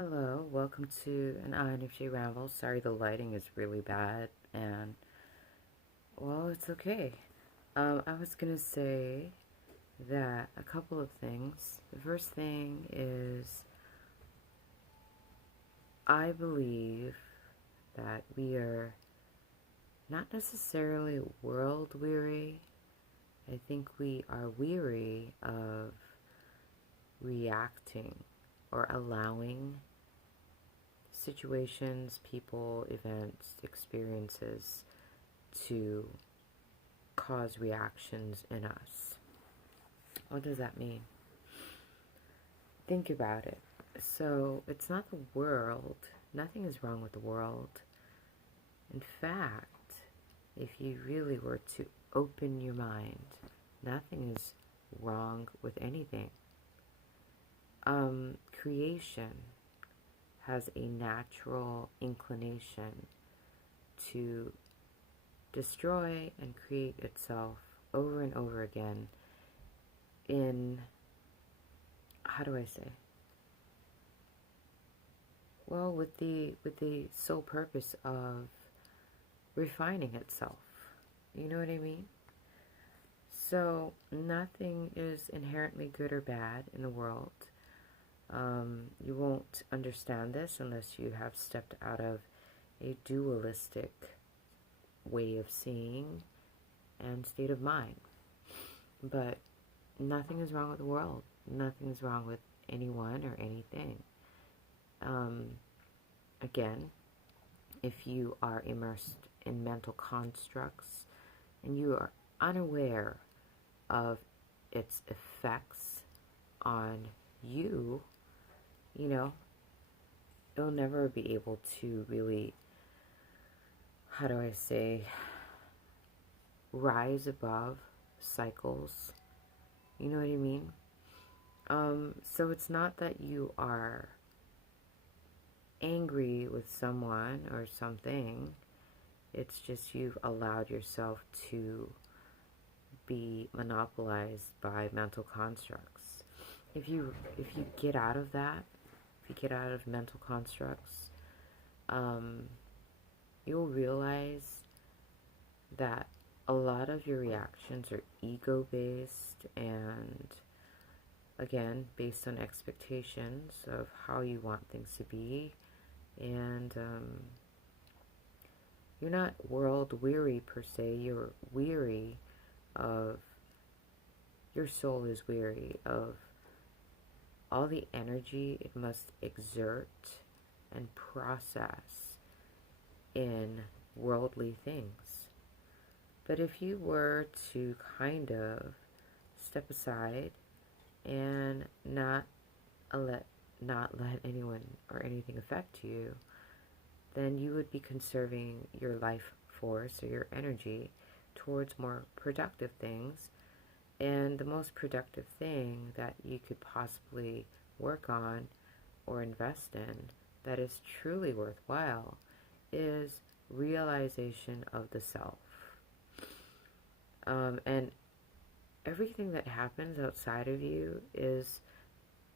Hello, welcome to an INFJ ramble. Sorry the lighting is really bad, and well, it's okay. I was gonna say that a couple of things. The first thing is I believe that we are not necessarily world weary. I think we are weary of reacting or allowing situations, people, events, experiences to cause reactions in us. What does that mean? Think about it. So, it's not the world. Nothing is wrong with the world. In fact, if you really were to open your mind, nothing is wrong with anything. Creation has a natural inclination to destroy and create itself over and over again in, how do I say? Well, with the sole purpose of refining itself. You know what I mean? So nothing is inherently good or bad in the world. You won't understand this unless you have stepped out of a dualistic way of seeing and state of mind. But nothing is wrong with the world. Nothing is wrong with anyone or anything. Again, if you are immersed in mental constructs and you are unaware of its effects on you, you'll never be able to really, how do I say, rise above cycles. You know what I mean? So it's not that you are angry with someone or something. It's just you've allowed yourself to be monopolized by mental constructs. If you get out of that, if you get out of mental constructs, you'll realize that a lot of your reactions are ego-based and, again, based on expectations of how you want things to be. And you're not world weary per se. You're weary of, your soul is weary of all the energy it must exert and process in worldly things. But if you were to kind of step aside and not let anyone or anything affect you, then you would be conserving your life force or your energy towards more productive things. And the most productive thing that you could possibly work on or invest in that is truly worthwhile is realization of the self. And everything that happens outside of you is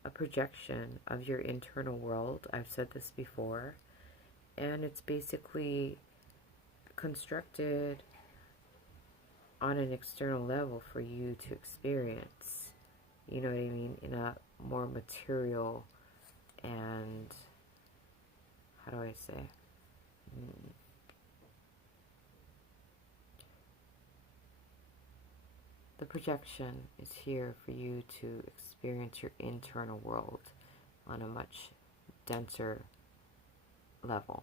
a projection of your internal world. I've said this before. And it's basically constructed on an external level for you to experience. You know what I mean? In a more material and, how do I say? The projection is here for you to experience your internal world on a much denser level.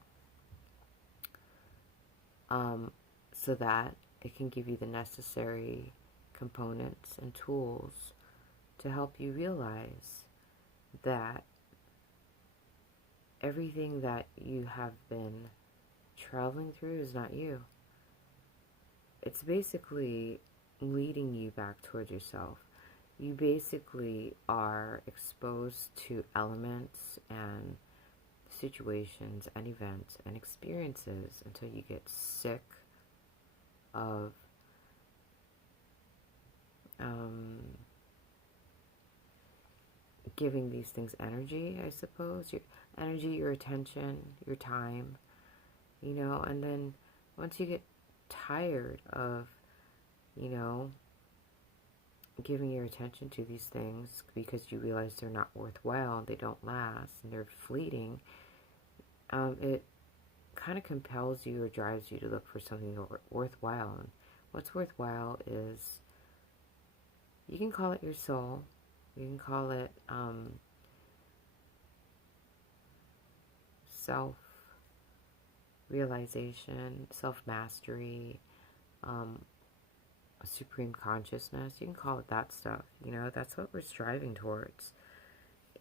So that it can give you the necessary components and tools to help you realize that everything that you have been traveling through is not you. It's basically leading you back towards yourself. You basically are exposed to elements and situations and events and experiences until you get sick of giving these things energy, I suppose. Your energy, your attention, your time, you know, and then once you get tired of, you know, giving your attention to these things because you realize they're not worthwhile, they don't last, and they're fleeting, it kind of compels you or drives you to look for something worthwhile. And what's worthwhile is, you can call it your soul, you can call it self-realization, self-mastery, supreme consciousness. You can call it that stuff, you know, that's what we're striving towards.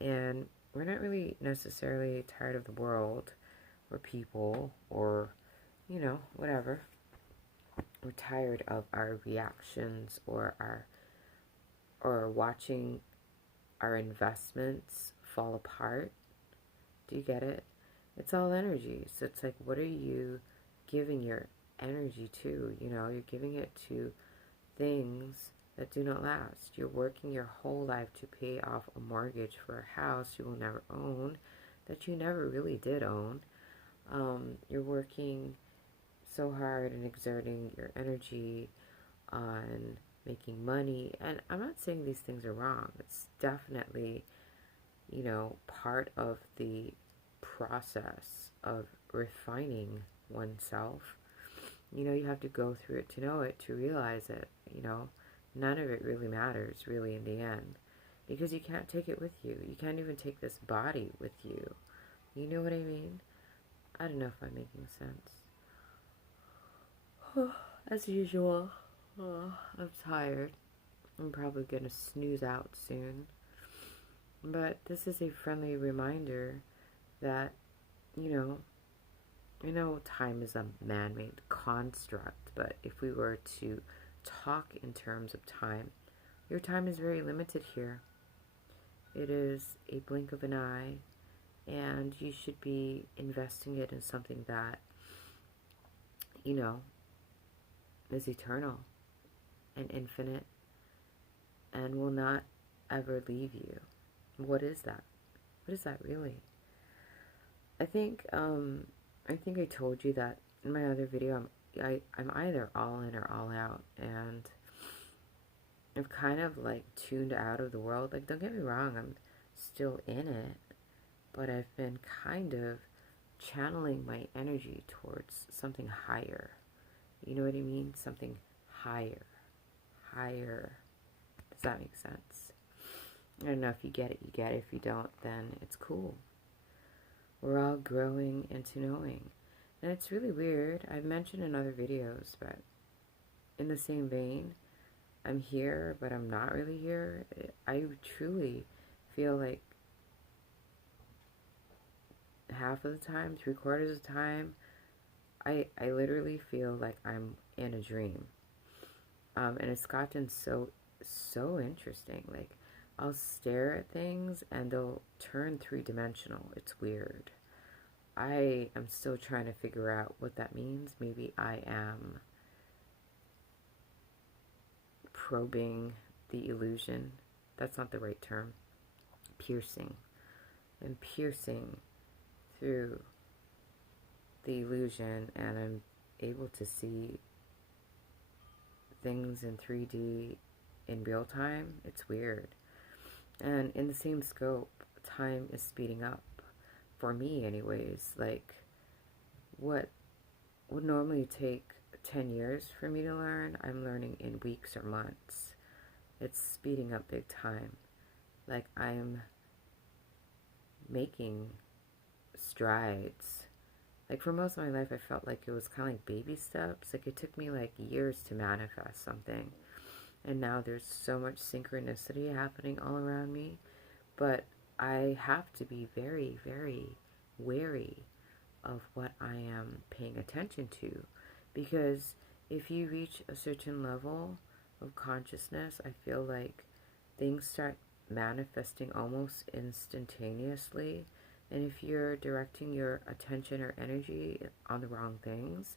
And we're not really necessarily tired of the world or people or, you know, whatever. We're tired of our reactions or watching our investments fall apart. Do you get it? It's all energy. So it's like, what are you giving your energy to? You know, you're giving it to things that do not last. You're working your whole life to pay off a mortgage for a house you will never own, that you never really did own. You're working so hard and exerting your energy on making money. And I'm not saying these things are wrong. It's definitely, you know, part of the process of refining oneself. You know, you have to go through it to know it, to realize it, you know. None of it really matters, really, in the end. Because you can't take it with you. You can't even take this body with you. You know what I mean? I don't know if I'm making sense. As usual, I'm tired. I'm probably going to snooze out soon. But this is a friendly reminder that, you know, I know time is a man-made construct, but if we were to talk in terms of time, your time is very limited here. It is a blink of an eye, and you should be investing it in something that, you know, is eternal and infinite and will not ever leave you. What is that? What is that really? I think I told you that in my other video. I'm either all in or all out, and I've kind of like tuned out of the world. Like, don't get me wrong, I'm still in it, but I've been kind of channeling my energy towards something higher. You know what I mean? Something higher. Higher. Does that make sense? I don't know. If you get it, you get it. If you don't, then it's cool. We're all growing into knowing. And it's really weird. I've mentioned in other videos, but in the same vein, I'm here, but I'm not really here. I truly feel like half of the time, 3/4 of the time, I literally feel like I'm in a dream. And it's gotten so interesting. Like, I'll stare at things and they'll turn 3-dimensional. It's weird. I am still trying to figure out what that means. Maybe I am probing the illusion. That's not the right term. Piercing. I'm piercing through the illusion, and I'm able to see things in 3D in real time. It's weird. And in the same scope, time is speeding up. For me, anyways. Like, what would normally take 10 years for me to learn, I'm learning in weeks or months. It's speeding up big time. Like, I'm making strides. Like, for most of my life, I felt like it was kind of like baby steps. Like, it took me like years to manifest something. And now there's so much synchronicity happening all around me. But I have to be very, very wary of what I am paying attention to. Because if you reach a certain level of consciousness, I feel like things start manifesting almost instantaneously. And if you're directing your attention or energy on the wrong things,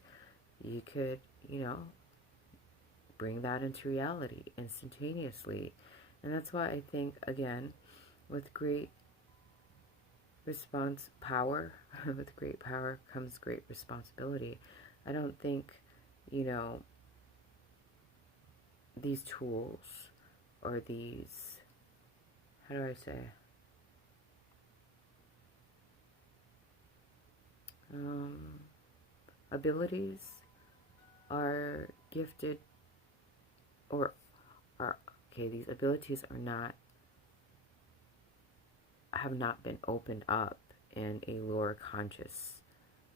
you could, you know, bring that into reality instantaneously. And that's why I think, again, with great power, with great power comes great responsibility. I don't think, you know, these tools or these, how do I say, abilities are gifted or are, okay, these abilities are not, have not been opened up in a lower conscious,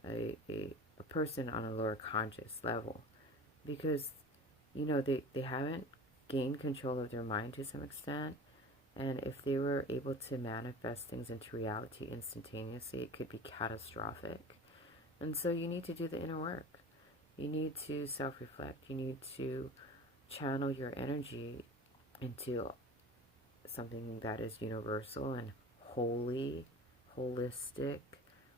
a person on a lower conscious level, because, you know, they haven't gained control of their mind to some extent. And if they were able to manifest things into reality instantaneously, it could be catastrophic. And so you need to do the inner work. You need to self-reflect. You need to channel your energy into something that is universal and holy, holistic.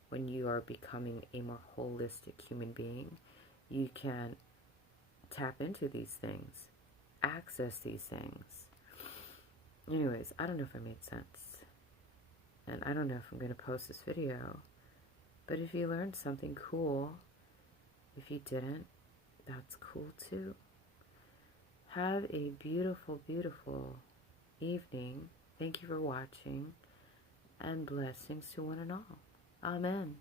When you are becoming a more holistic human being, you can tap into these things, access these things. Anyways, I don't know if I made sense. And I don't know if I'm going to post this video. But if you learned something cool, if you didn't, that's cool too. Have a beautiful, beautiful evening. Thank you for watching. And blessings to one and all. Amen.